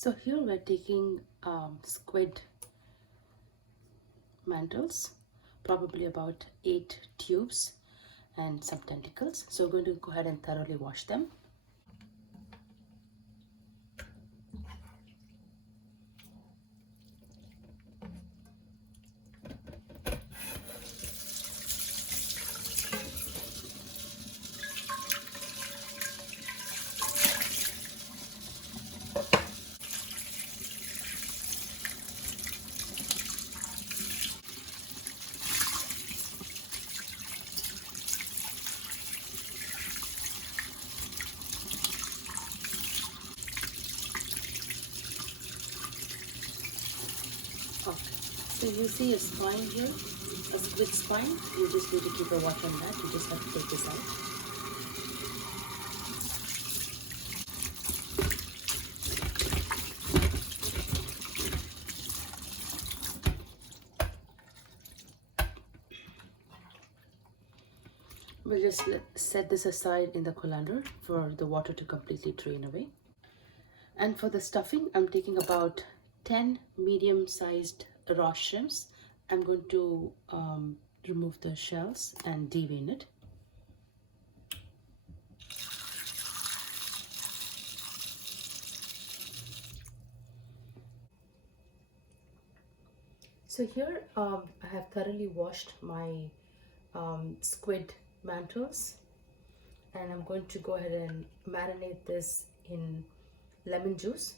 So here we're taking squid mantles, probably about 8 tubes and some tentacles. So we're going to go ahead and thoroughly wash them. Okay. So you see a spine here, a squid spine. You just need to keep a watch on that. You just have to take this out. We'll just set this aside in the colander for the water to completely drain away. And for the stuffing, I'm taking about 10 medium-sized raw shrimps. I'm going to remove the shells and devein it. So here I have thoroughly washed my squid mantles, and I'm going to go ahead and marinate this in lemon juice.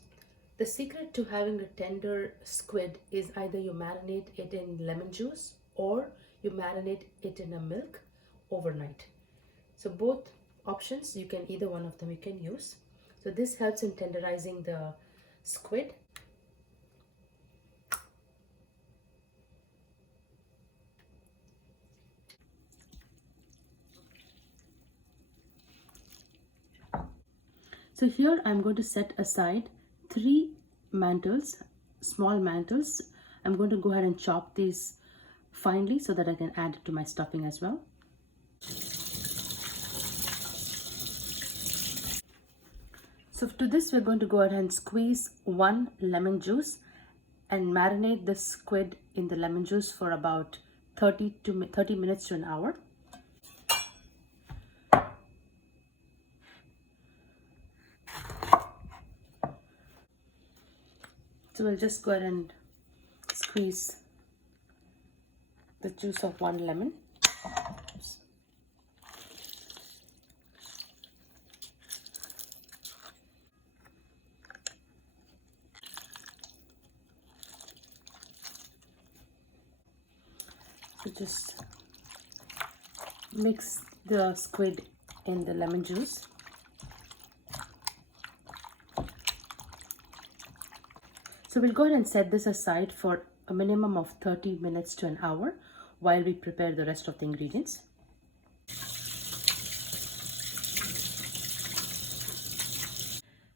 The secret to having a tender squid is either you marinate it in lemon juice or you marinate it in a milk overnight. So both options, you can, either one of them you can use. So this helps in tenderizing the squid. So here I'm going to set aside 3 mantles, small mantles. I'm going to go ahead and chop these finely so that I can add it to my stuffing as well. So to this we're going to go ahead and squeeze 1 lemon juice and marinate the squid in the lemon juice for about 30 minutes to an hour. So we'll just go ahead and squeeze the juice of 1 lemon. So just mix the squid in the lemon juice. So we'll go ahead and set this aside for a minimum of 30 minutes to an hour while we prepare the rest of the ingredients.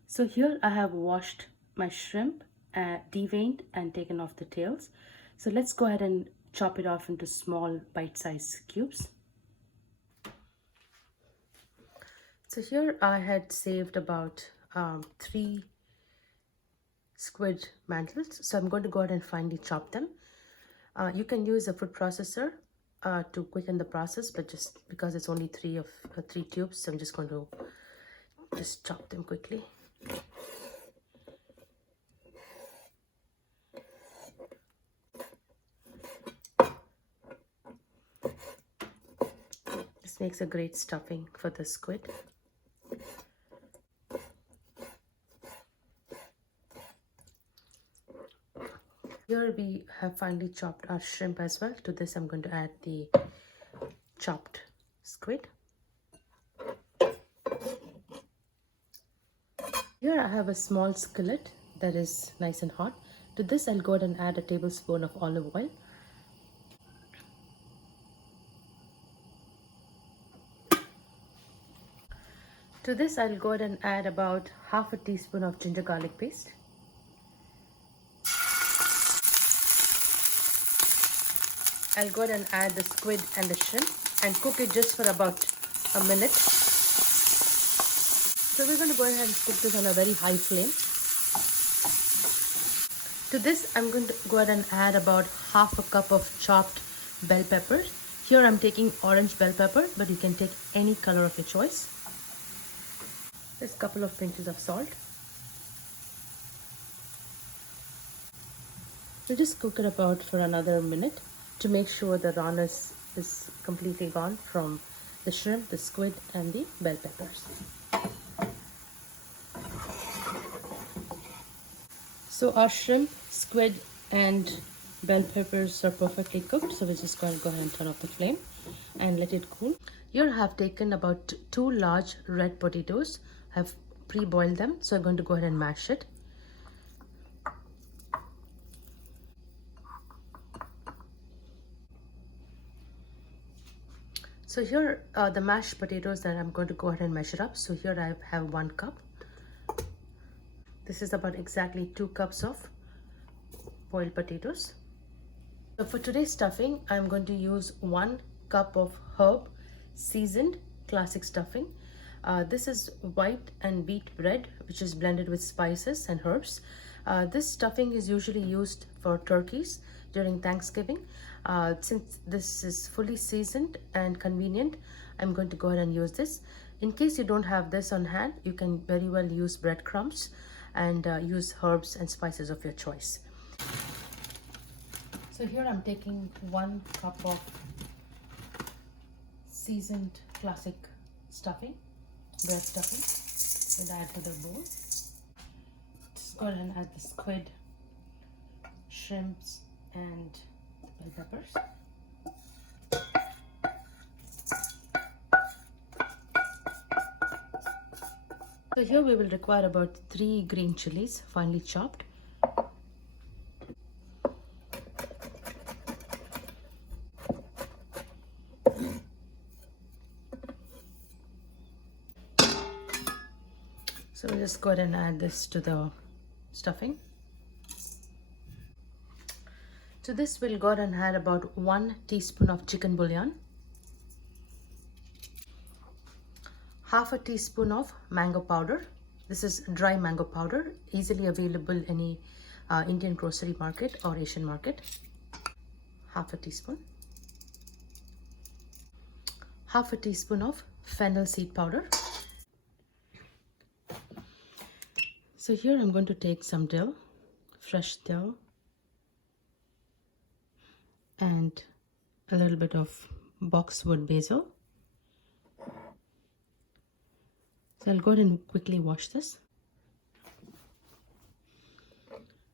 So here I have washed my shrimp, deveined and taken off the tails. So let's go ahead and chop it off into small bite-sized cubes. So here I had saved about 3 squid mantles, so I'm going to go ahead and finely chop them. You can use a food processor to quicken the process, but just because it's only 3 tubes, so I'm just going to just chop them quickly. This makes a great stuffing for the squid. Here we have finely chopped our shrimp as well. To this I'm going to add the chopped squid. Here I have a small skillet that is nice and hot. To this I'll go ahead and add a tablespoon of olive oil. To this I'll go ahead and add about half a teaspoon of ginger garlic paste. I'll go ahead and add the squid and the shrimp and cook it just for about a minute. So we're going to go ahead and cook this on a very high flame. To this, I'm going to go ahead and add about half a cup of chopped bell peppers. Here I'm taking orange bell pepper, but you can take any color of your choice. Just a couple of pinches of salt. So just cook it about for another minute to make sure the rawness is completely gone from the shrimp, the squid, and the bell peppers. So our shrimp, squid, and bell peppers are perfectly cooked. So we're just going to go ahead and turn off the flame and let it cool. Here I have taken about 2 large red potatoes. I have pre-boiled them, so I'm going to go ahead and mash it. So here the mashed potatoes that I'm going to go ahead and measure up. So here I have 1 cup. This is about exactly 2 cups of boiled potatoes. So for today's stuffing, I'm going to use 1 cup of herb seasoned classic stuffing. This is white and wheat bread, which is blended with spices and herbs. This stuffing is usually used for turkeys during Thanksgiving. Since this is fully seasoned and convenient, I'm going to go ahead and use this. In case you don't have this on hand, you can very well use breadcrumbs and use herbs and spices of your choice. So here I'm taking 1 cup of seasoned classic stuffing, bread stuffing, and add to the bowl. Just go ahead and add the squid, shrimps, and bell peppers. So here we will require about 3 green chilies, finely chopped. So we'll just go ahead and add this to the stuffing. To this we'll go ahead and add about 1 teaspoon of chicken bouillon, half a teaspoon of mango powder. This is dry mango powder, easily available any Indian grocery market or Asian market. Half a teaspoon. Half a teaspoon of fennel seed powder. So here I'm going to take some dill, fresh dill, and a little bit of boxwood basil. So I'll go ahead and quickly wash this.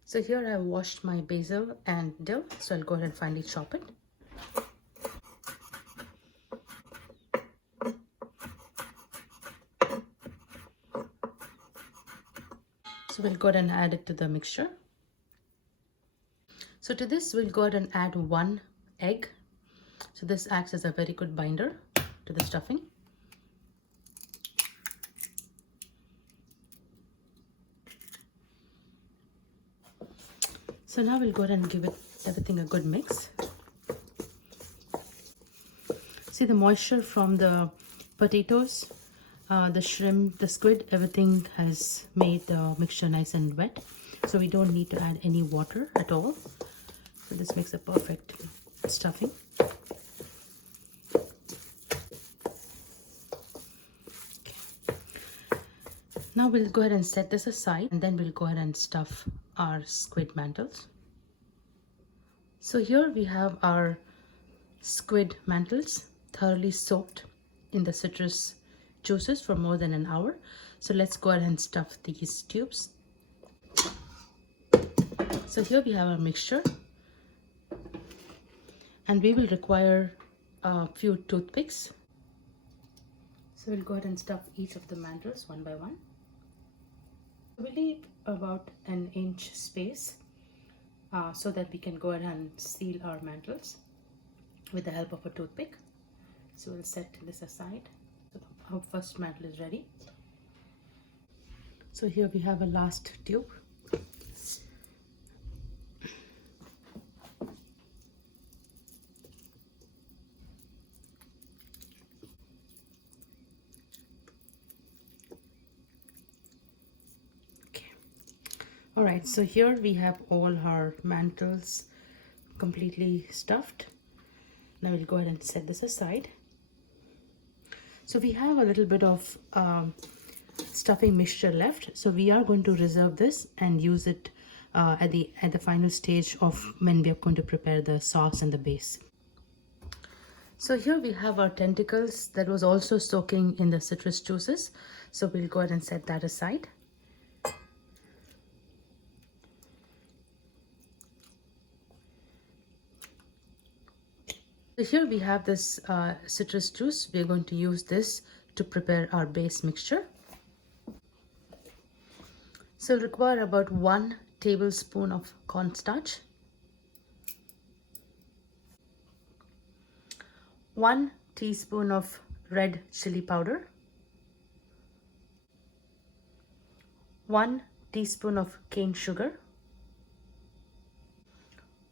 So here I have washed my basil and dill, so I'll go ahead and finely chop it. So we'll go ahead and add it to the mixture. So to this we'll go ahead and add 1 egg. So this acts as a very good binder to the stuffing. So now we'll go ahead and give it everything a good mix. See the moisture from the potatoes, the shrimp, the squid, everything has made the mixture nice and wet. So we don't need to add any water at all. So this makes a perfect stuffing. Okay. Now we'll go ahead and set this aside, and then we'll go ahead and stuff our squid mantles. So here we have our squid mantles thoroughly soaked in the citrus juices for more than an hour. So let's go ahead and stuff these tubes. So here we have our mixture, and we will require a few toothpicks. So we'll go ahead and stuff each of the mantles one by one. We'll leave about an inch space so that we can go ahead and seal our mantles with the help of a toothpick. So we'll set this aside. So our first mantle is ready. So here we have a last tube. Alright, so here we have all our mantles completely stuffed. Now we'll go ahead and set this aside. So we have a little bit of stuffing mixture left, so we are going to reserve this and use it at the final stage of when we are going to prepare the sauce and the base. So here we have our tentacles that was also soaking in the citrus juices, so we'll go ahead and set that aside. So here we have this citrus juice. We're going to use this to prepare our base mixture. So we'll require about 1 tablespoon of cornstarch, 1 teaspoon of red chili powder, 1 teaspoon of cane sugar,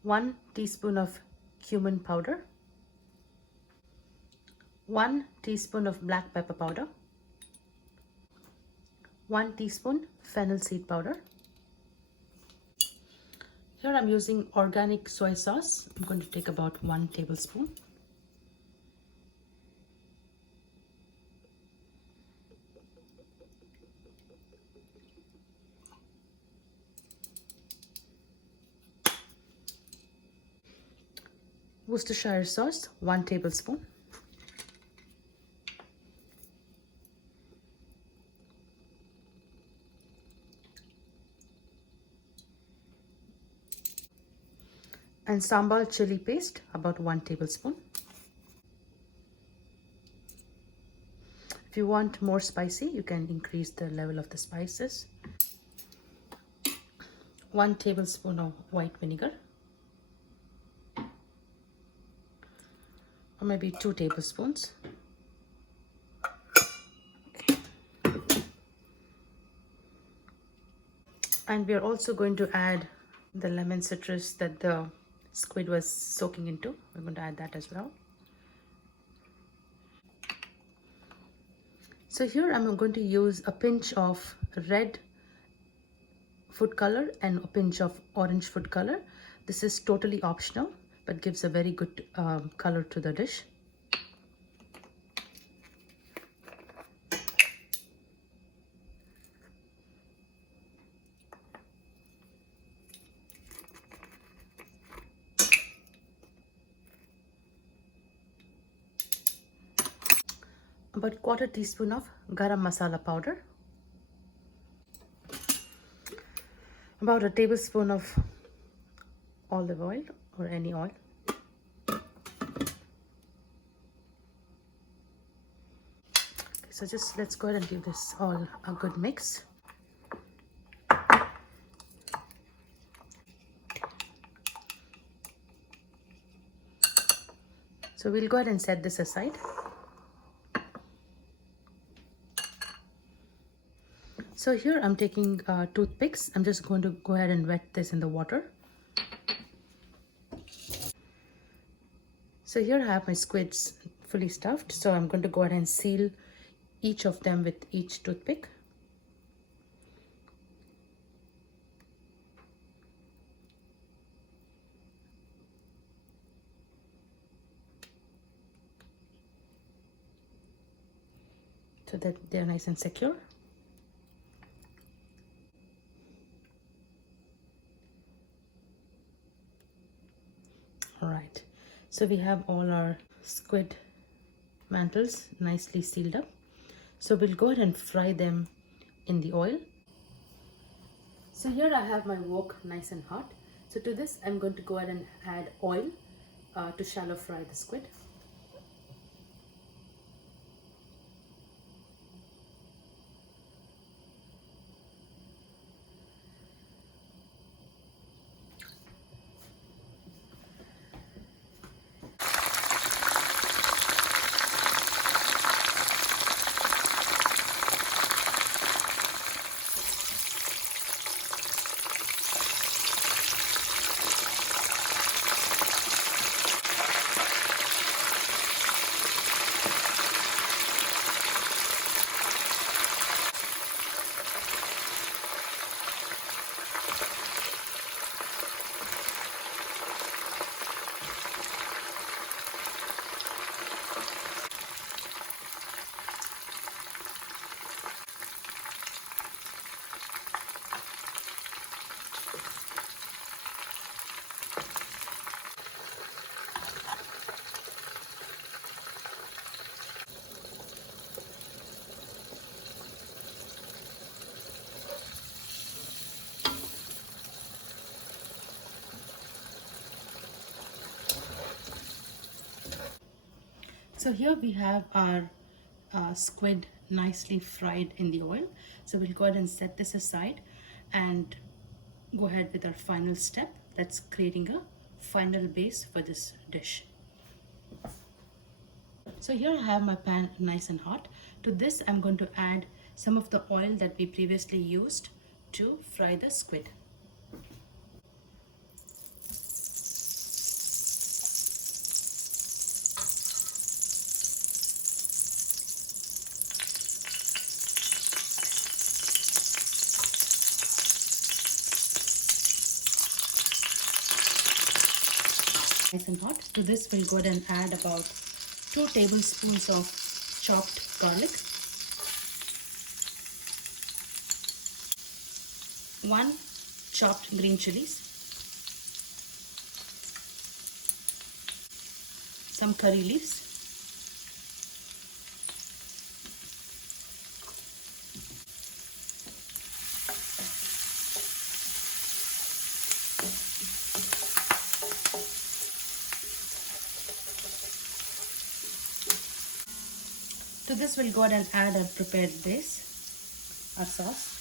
1 teaspoon of cumin powder, 1 teaspoon of black pepper powder, 1 teaspoon fennel seed powder. Here I'm using organic soy sauce. I'm going to take about 1 tablespoon. Worcestershire sauce, 1 tablespoon. And sambal chili paste, about 1 tablespoon. If you want more spicy, you can increase the level of the spices. 1 tablespoon of white vinegar, or maybe 2 tablespoons. Okay. And we are also going to add the lemon citrus that the squid was soaking into. We're going to add that as well. So here I'm going to use a pinch of red food color and a pinch of orange food color. This is totally optional, but gives a very good color to the dish. About 1/4 teaspoon of garam masala powder, about a tablespoon of olive oil or any oil, okay, so just let's go ahead and give this all a good mix. So we'll go ahead and set this aside. So here I'm taking toothpicks. I'm just going to go ahead and wet this in the water. So here I have my squids fully stuffed. So I'm going to go ahead and seal each of them with each toothpick. So that they're nice and secure. Alright, so we have all our squid mantles nicely sealed up. So we'll go ahead and fry them in the oil. So here I have my wok nice and hot. So to this I'm going to go ahead and add oil to shallow fry the squid. So here we have our squid nicely fried in the oil. So we'll go ahead and set this aside and go ahead with our final step. That's creating a final base for this dish. So here I have my pan nice and hot. To this I'm going to add some of the oil that we previously used to fry the squid. Nice and hot. To this we'll go ahead and add about 2 tablespoons of chopped garlic, 1 chopped green chilies, some curry leaves, to this we'll go ahead and add our prepared base, our sauce.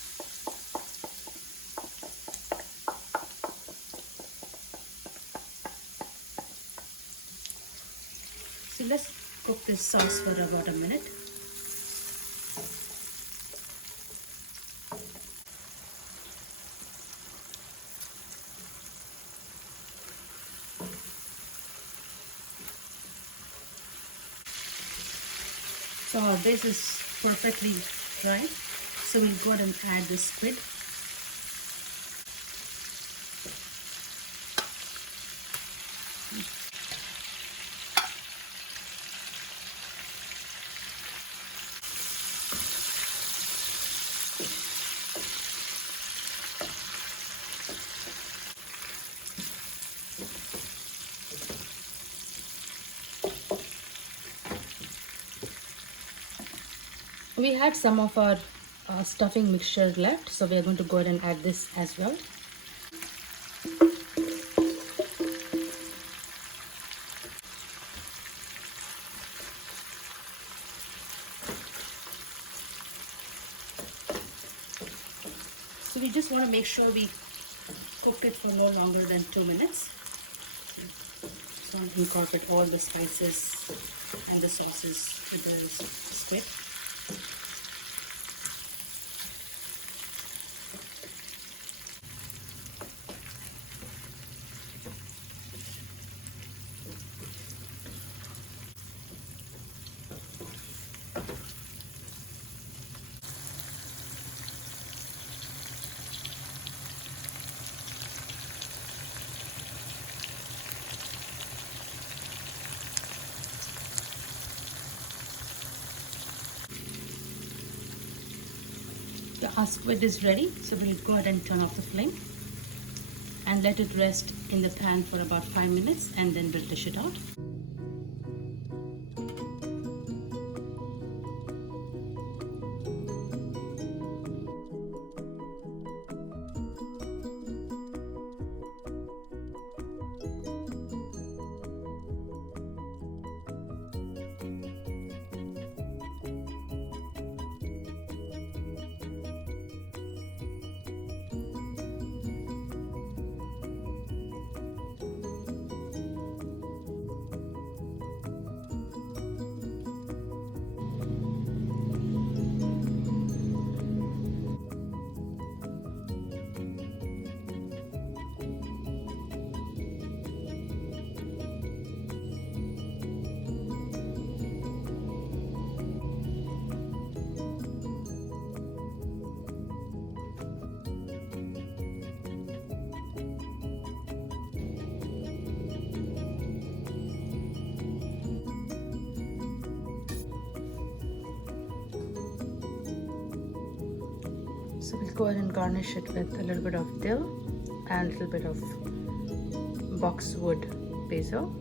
So let's cook this sauce for about a minute. So our base is perfectly dry. So we'll go ahead and add the squid. We had some of our stuffing mixture left, so we are going to go ahead and add this as well. So we just want to make sure we cook it for no longer than 2 minutes. So I'll incorporate all the spices and the sauces with the squid. Our squid is ready, so we'll go ahead and turn off the flame and let it rest in the pan for about 5 minutes, and then we'll dish it out. So we'll go ahead and garnish it with a little bit of dill and a little bit of boxwood basil.